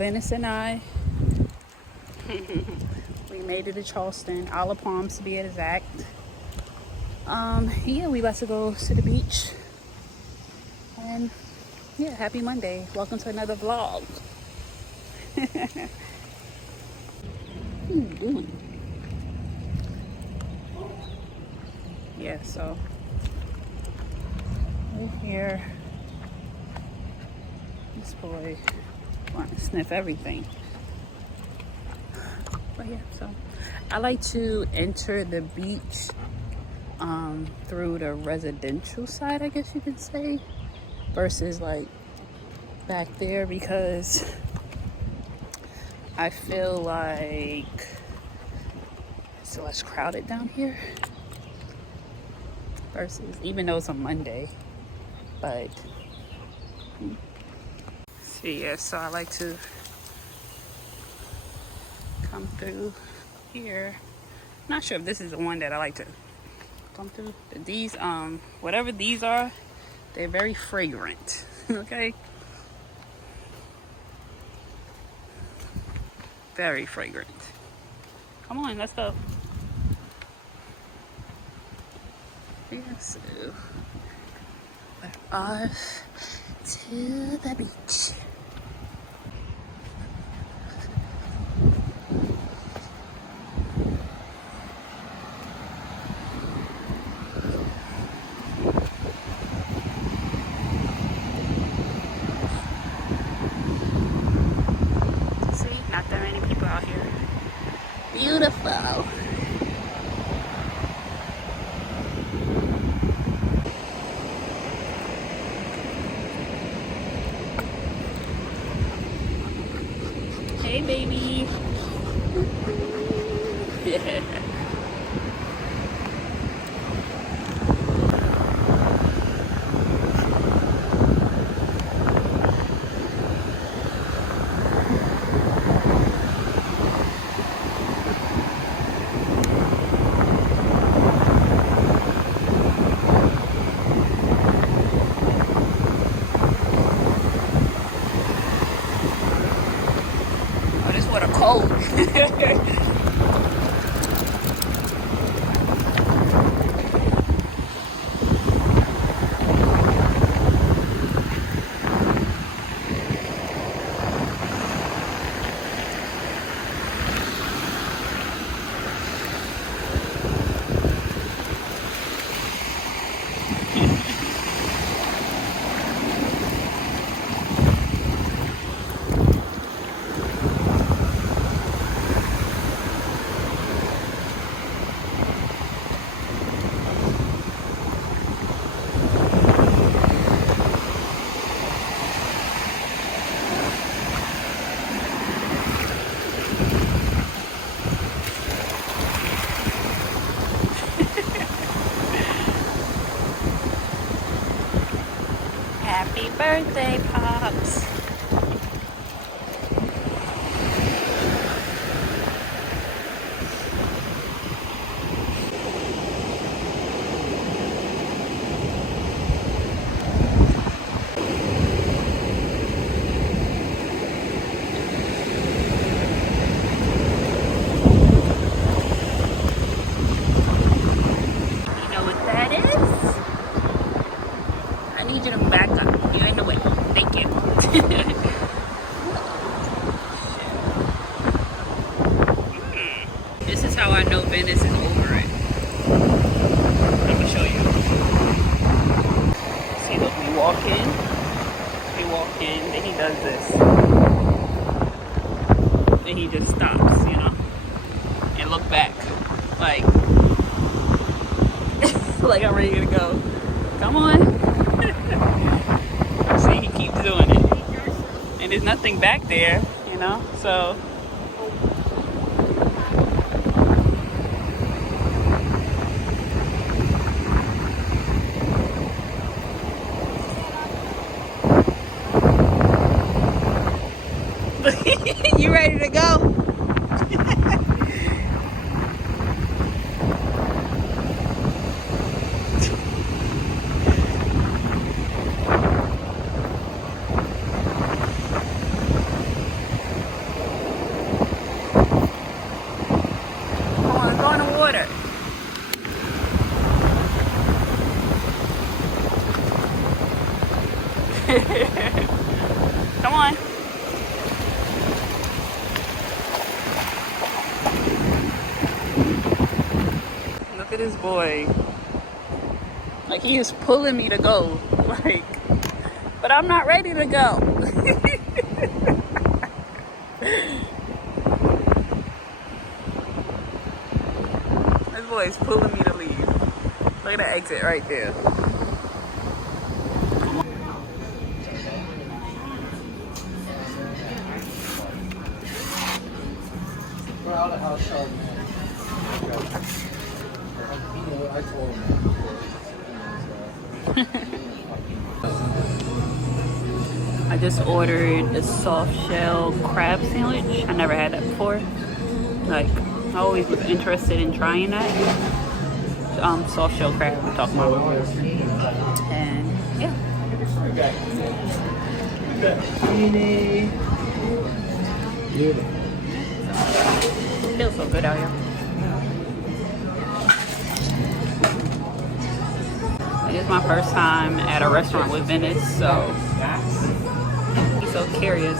Venice and I, we made it to Charleston, Isle of Palms to be exact. Yeah, we about to go to the beach. And yeah, happy Monday. Welcome to another vlog. What are you doing? Yeah, so we're here. This boy wants to sniff everything. But yeah, so I like to enter the beach through the residential side, I guess you could say, versus like back there, because I feel like it's less crowded down here versus, even though it's a Monday, but see, yeah, so I like to come through here. Not sure if this is the one that I like to come through. But these, whatever these are, they're very fragrant. Okay? Very fragrant. Come on, let's go. Yeah, so we're off to the beach. Not that many people out here. Beautiful. Hey, baby. Yeah. Oh, this water cold. Happy birthday, Pops. You know what that is? I need you to back up. You're in the way. Thank you. This is how I know Venice is over it. I'm gonna show you. See, look, we walk in, then he does this. Then he just stops, you know? And look back. Like, like I'm ready to go. Come on. See, he keeps doing it. And there's nothing back there, you know? So you ready to go? Come on. Look at this boy. Like, he is pulling me to go. Like, but I'm not ready to go. This boy is pulling me to leave. Look at the exit right there. I just ordered a soft shell crab sandwich. I never had that before. Like, I always was interested in trying that. Soft shell crab I'm talking about. And yeah. Feels so good out here. It is my first time at a restaurant with Venice, so he's so curious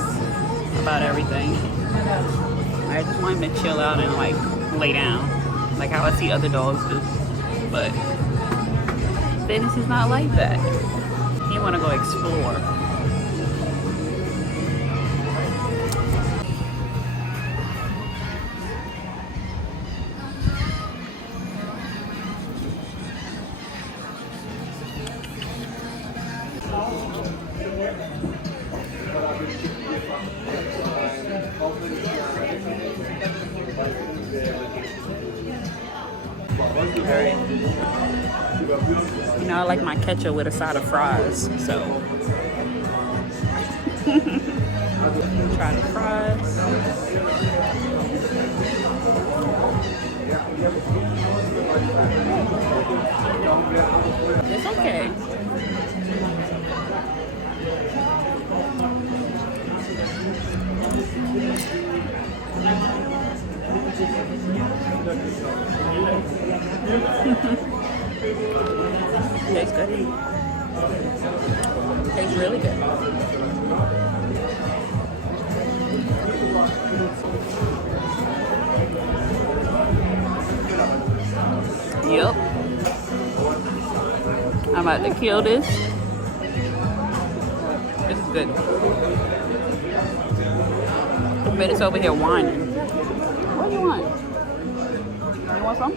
about everything. I just want him to chill out and like lay down, like how I see other dogs do. But Venice is not like that. He want to go explore. You know, I like my ketchup with a side of fries, so try the fries. It's okay. Tastes good. Tastes really good. Yep. I'm about to kill this. This is good. But it's over here whining. What do you want? You want some?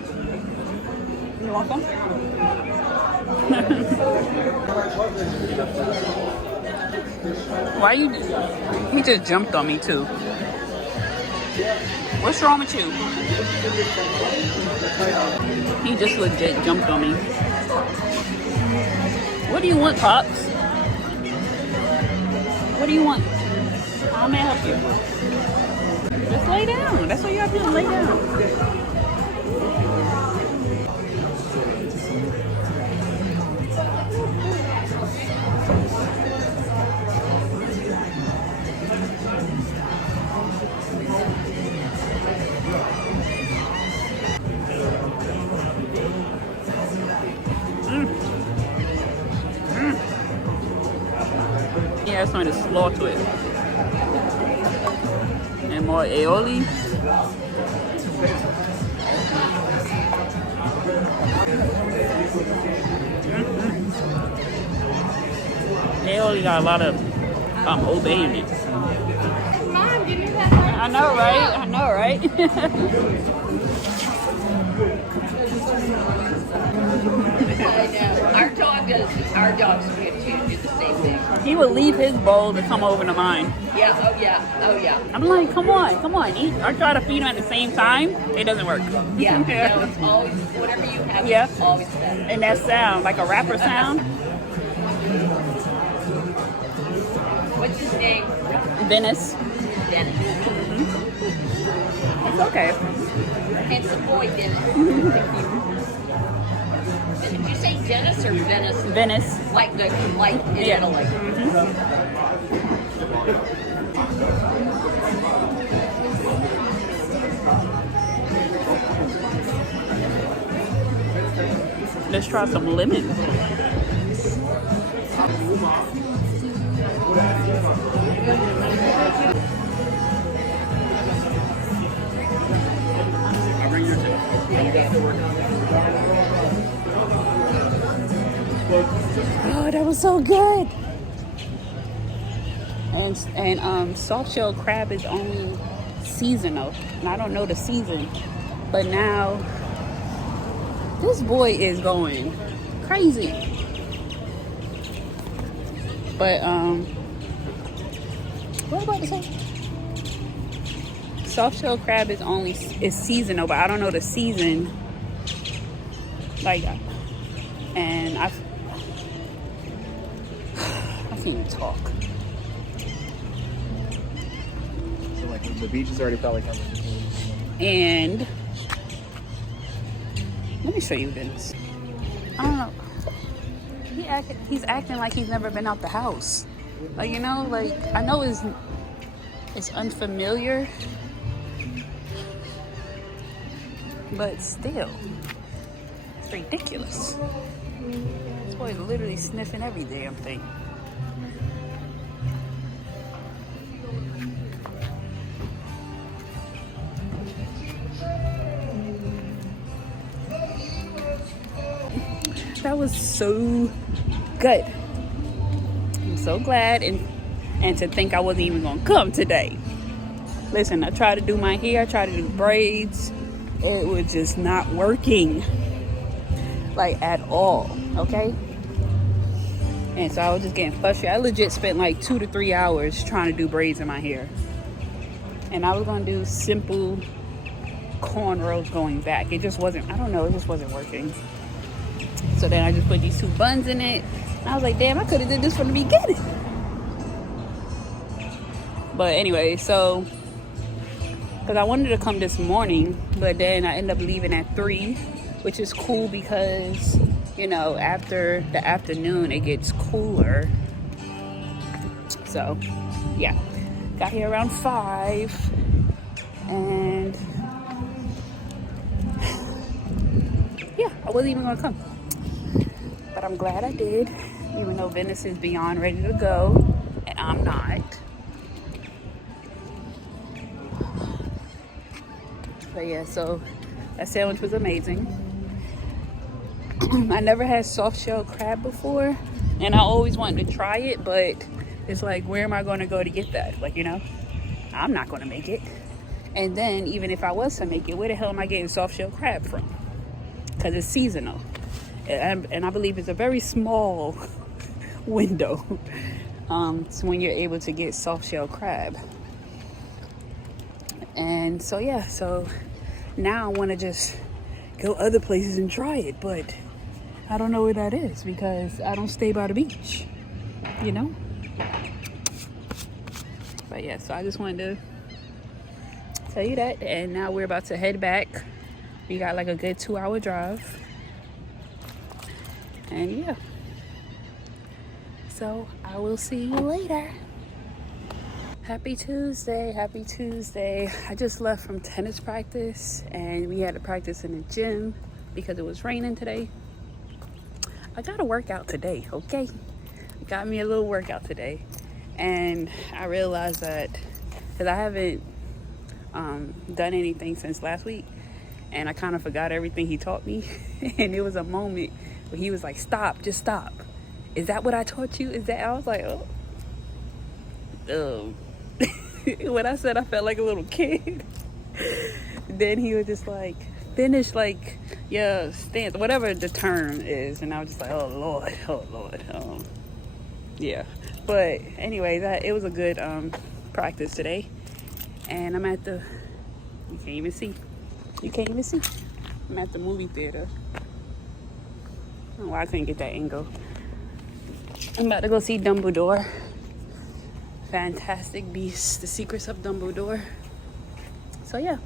You want some? Why you? He just jumped on me too. What's wrong with you? He just legit jumped on me. What do you want, Pops? What do you want? How may I help you? Just lay down. That's what you have to do. Lay down. Yeah, it's going to slaw to it. And more aioli. Aioli got a lot of Old Bay in it. Mom, you knew that. I know, right? I know, right? I know. Our dogs do the same thing. He would leave his bowl to come over to mine. Yeah, oh yeah. I'm like, come on, eat. I try to feed him at the same time. It doesn't work. Yeah, no, it's always, whatever you have, Yeah. it's always better. And that sound, like a rapper sound. What's his name? Venice. Dennis. It's okay. Handsome boy, Dennis. Did you say Dennis or Venice? Venice. Like in Italy. Let's try some lemon. Oh, that was so good. And soft shell crab is only seasonal, and I don't know the season, but now this boy is going crazy. But what about the soft shell crab is seasonal, but I don't know the season. Like, and I can't even talk. So like the beach is already probably covered. And let me show you this. I don't know. He's acting like he's never been out the house. Like, you know, like, I know it's unfamiliar, but still, it's ridiculous. This boy is literally sniffing every damn thing. That was so good. I'm so glad, and to think I wasn't even gonna come today. Listen, I tried to do my hair, I tried to do braids. It was just not working, like, at all, okay? And so I was just getting frustrated. I legit spent like 2 to 3 hours trying to do braids in my hair. And I was gonna do simple cornrows going back. It just wasn't, I don't know, it just wasn't working. So then I just put these 2 buns in it. And I was like, damn, I could have did this from the beginning. But anyway, so, because I wanted to come this morning, but then I ended up leaving at 3, which is cool because, you know, after the afternoon, it gets cooler. So, yeah. Got here around 5. And, yeah, I wasn't even going to come. But I'm glad I did, even though Venice is beyond ready to go, and I'm not. But yeah, so that sandwich was amazing. I never had soft shell crab before, and I always wanted to try it, but it's like, where am I going to go to get that? Like, you know, I'm not going to make it. And then even if I was to make it, where the hell am I getting soft shell crab from? Because it's seasonal. And I believe it's a very small window so when you're able to get soft shell crab. And so, yeah, so now I want to just go other places and try it, but I don't know where that is because I don't stay by the beach, you know? But yeah, so I just wanted to tell you that. And now we're about to head back. We got like a good 2-hour drive. And yeah. So I will see you later. Happy Tuesday, happy Tuesday. I just left from tennis practice and we had to practice in the gym because it was raining today. I got a workout today, okay? Got me a little workout today. And I realized that, because I haven't done anything since last week, and I kind of forgot everything he taught me. And there was a moment where he was like, stop, just stop. Is that what I taught you? Is that, I was like, oh. When I said I felt like a little kid, then he was just like, finish like your stance, whatever the term is. And I was just like, oh Lord. Yeah. But anyway, it was a good practice today. And I'm at you can't even see. I'm at the movie theater. I don't know why I couldn't get that angle. I'm about to go see Dumbledore. Fantastic Beasts, The Secrets of Dumbledore. So yeah.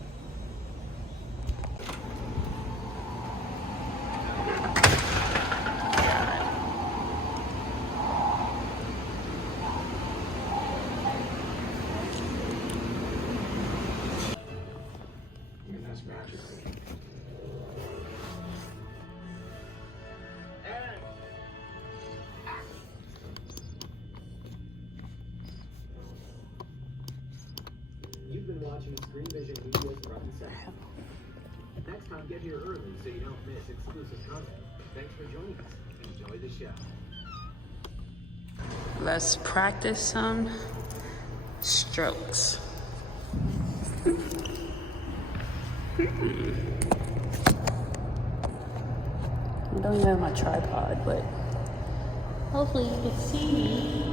You've been watching Screen Vision Media's Rocky 7. Next time, get here early so you don't miss exclusive content. Thanks for joining us. Enjoy the show. Let's practice some strokes. I don't even have my tripod, but hopefully you can see me.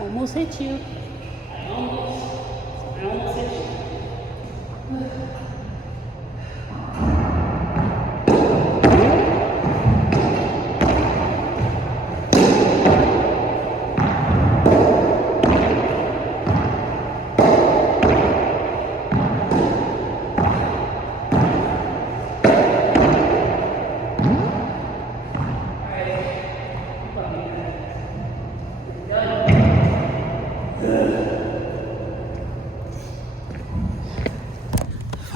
Almost hit you. I almost hit you.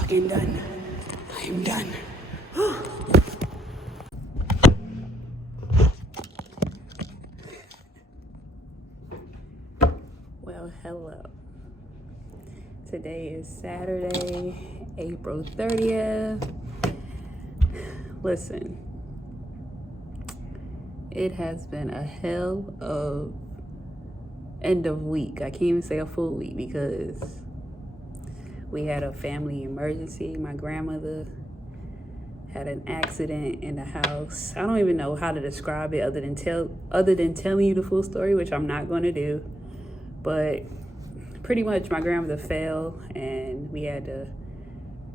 Fucking done. I am done. Well, hello. Today is Saturday, April 30th. Listen, it has been a hell of end of week. I can't even say a full week because we had a family emergency. My grandmother had an accident in the house. I don't even know how to describe it other than telling you the full story, which I'm not going to do. But pretty much my grandmother fell and we had to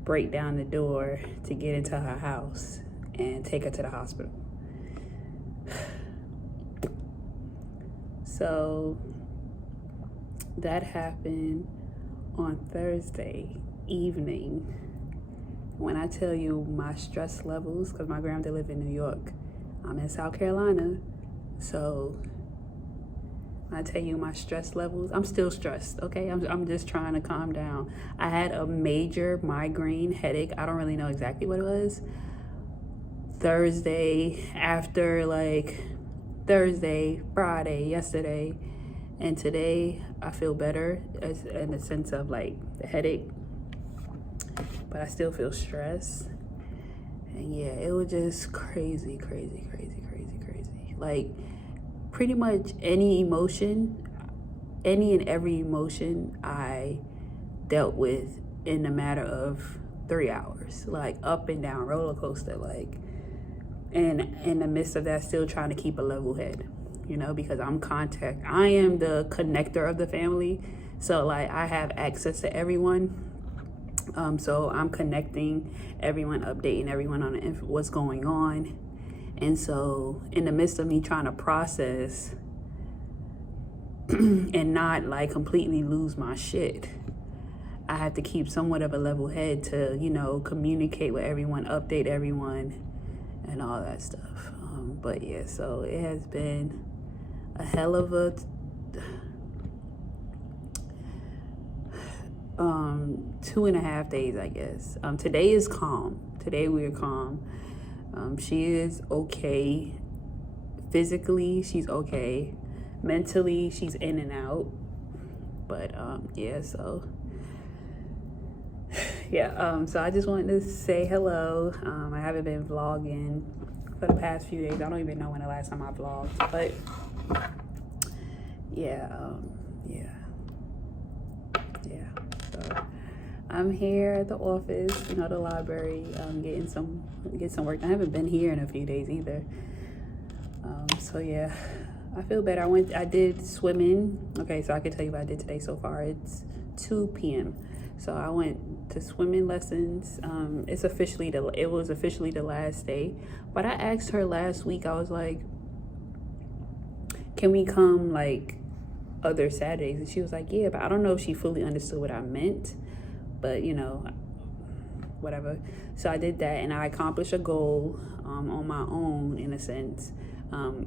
break down the door to get into her house and take her to the hospital. So that happened on Thursday evening. When I tell you my stress levels, because my grandmother lived in New York, I'm in South Carolina, so when I tell you my stress levels, I'm still stressed, okay? I'm just trying to calm down. I had a major migraine headache. I don't really know exactly what it was. Thursday, after like Thursday, Friday, yesterday, and today I feel better in the sense of like the headache, but I still feel stressed. And yeah, it was just crazy. Like pretty much any and every emotion I dealt with in a matter of 3 hours, like up and down roller coaster. Like and in the midst of that, still trying to keep a level head, you know, because I am the connector of the family. So like I have access to everyone. So I'm connecting everyone, updating everyone on what's going on. And so in the midst of me trying to process and not like completely lose my shit, I have to keep somewhat of a level head to, you know, communicate with everyone, update everyone, and all that stuff. But yeah, so it has been a hell of a 2.5 days, I guess. Today is calm. Today we are calm. She is okay. Physically, she's okay. Mentally, she's in and out. But yeah, so yeah, so I just wanted to say hello. I haven't been vlogging for the past few days. I don't even know when the last time I vlogged, but yeah, so I'm here at the office, you know, the library, getting some work. I haven't been here in a few days either. So yeah, I feel better. I did swimming. Okay, so I can tell you what I did today so far. It's 2 p.m. So I went to swimming lessons. It was officially the last day. But I asked her last week, I was like, can we come like other Saturdays? And she was like, yeah, but I don't know if she fully understood what I meant, but you know, whatever. So I did that, and I accomplished a goal on my own, in a sense.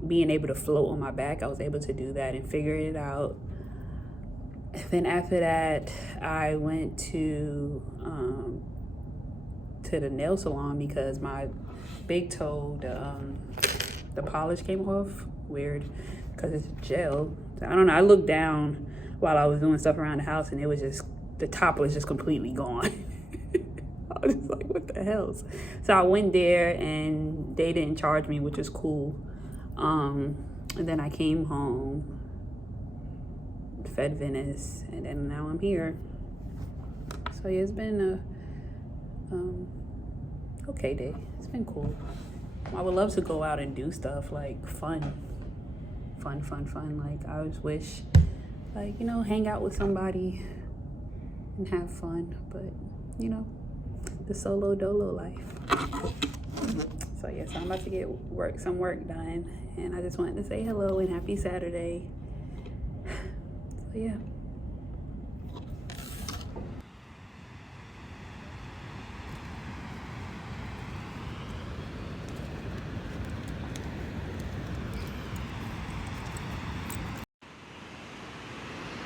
Being able to float on my back, I was able to do that and figure it out. Then after that, I went to the nail salon because my big toe, the polish came off. Weird, because it's gel. I don't know. I looked down while I was doing stuff around the house, and it was just, the top was just completely gone. I was just like, what the hell? So I went there, and they didn't charge me, which is cool. And then I came home, fed Venice, and then now I'm here. So yeah, it's been a okay day. It's been cool. I would love to go out and do stuff like fun. Like I just wish, like, you know, hang out with somebody and have fun, but you know, the solo dolo life. So yes, I'm about to get some work done, and I just wanted to say hello and happy Saturday. So yeah.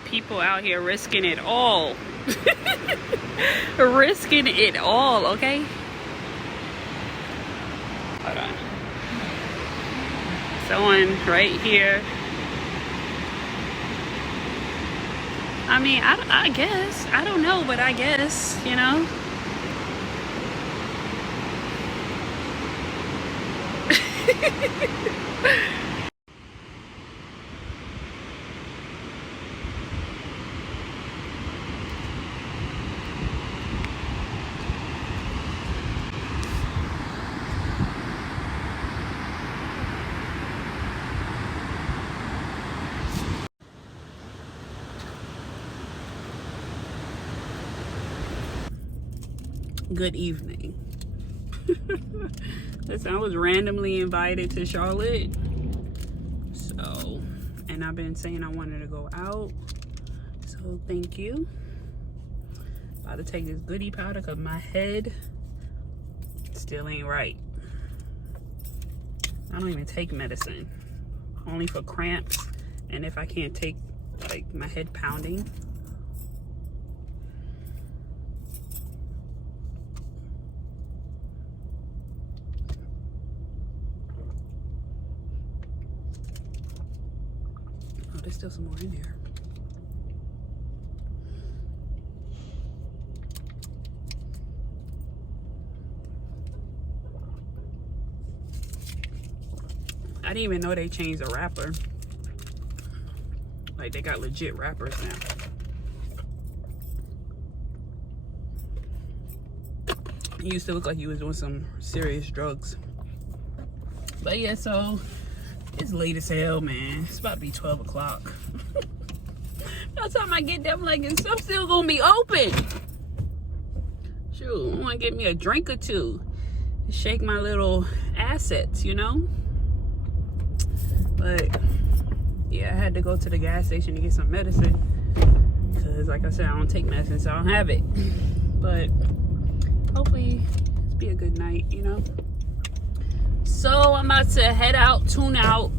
People out here risking it all. Risking it all, okay? Hold on. Someone right here. I mean, I guess. I don't know, but I guess, you know. Good evening. Listen, I was randomly invited to Charlotte. So, and I've been saying I wanted to go out. So thank you. About to take this goodie powder because my head still ain't right. I don't even take medicine. Only for cramps and if I can't take like my head pounding. There's still some more in there. I didn't even know they changed the wrapper. Like they got legit wrappers now. It used to look like you was doing some serious drugs. But yeah, so it's late as hell, man. It's about to be 12 o'clock. By the time I get there, I'm like, is some still gonna be open? Shoot, I wanna get me a drink or two. Shake my little assets, you know? But yeah, I had to go to the gas station to get some medicine. Cause like I said, I don't take medicine, so I don't have it. But hopefully it's be a good night, you know? So I'm about to head out, tune out,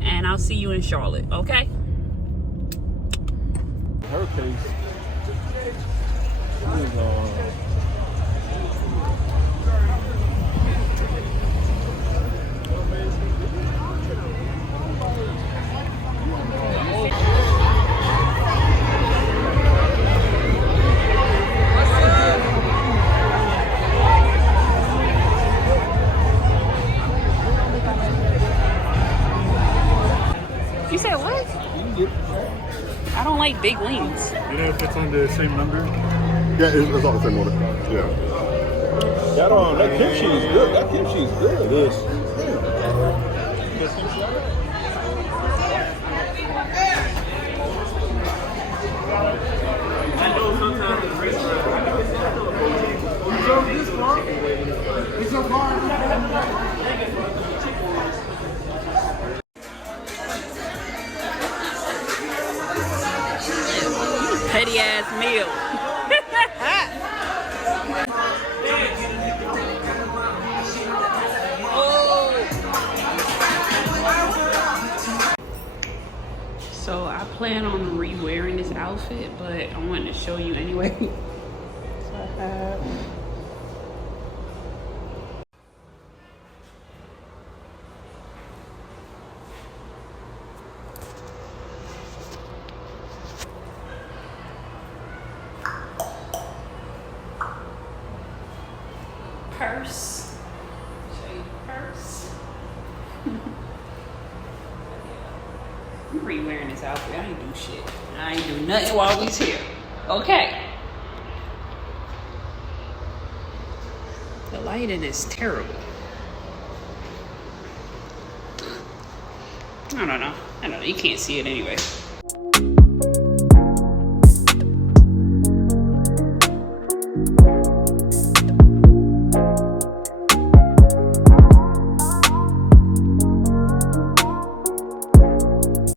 and I'll see you in Charlotte, okay? Her case is You said what? I don't like big wings. You know if it's on the same number? Yeah, it's all the same order. Yeah. that kimchi is good. That kimchi is good. It is. Petty ass meal. So I plan on re-wearing this outfit, but I wanted to show you anyway. So I have purse. Show you the purse. I'm re-wearing this outfit. I ain't do shit. I ain't do nothing while we's here. Okay. The lighting is terrible. I don't know. You can't see it anyway.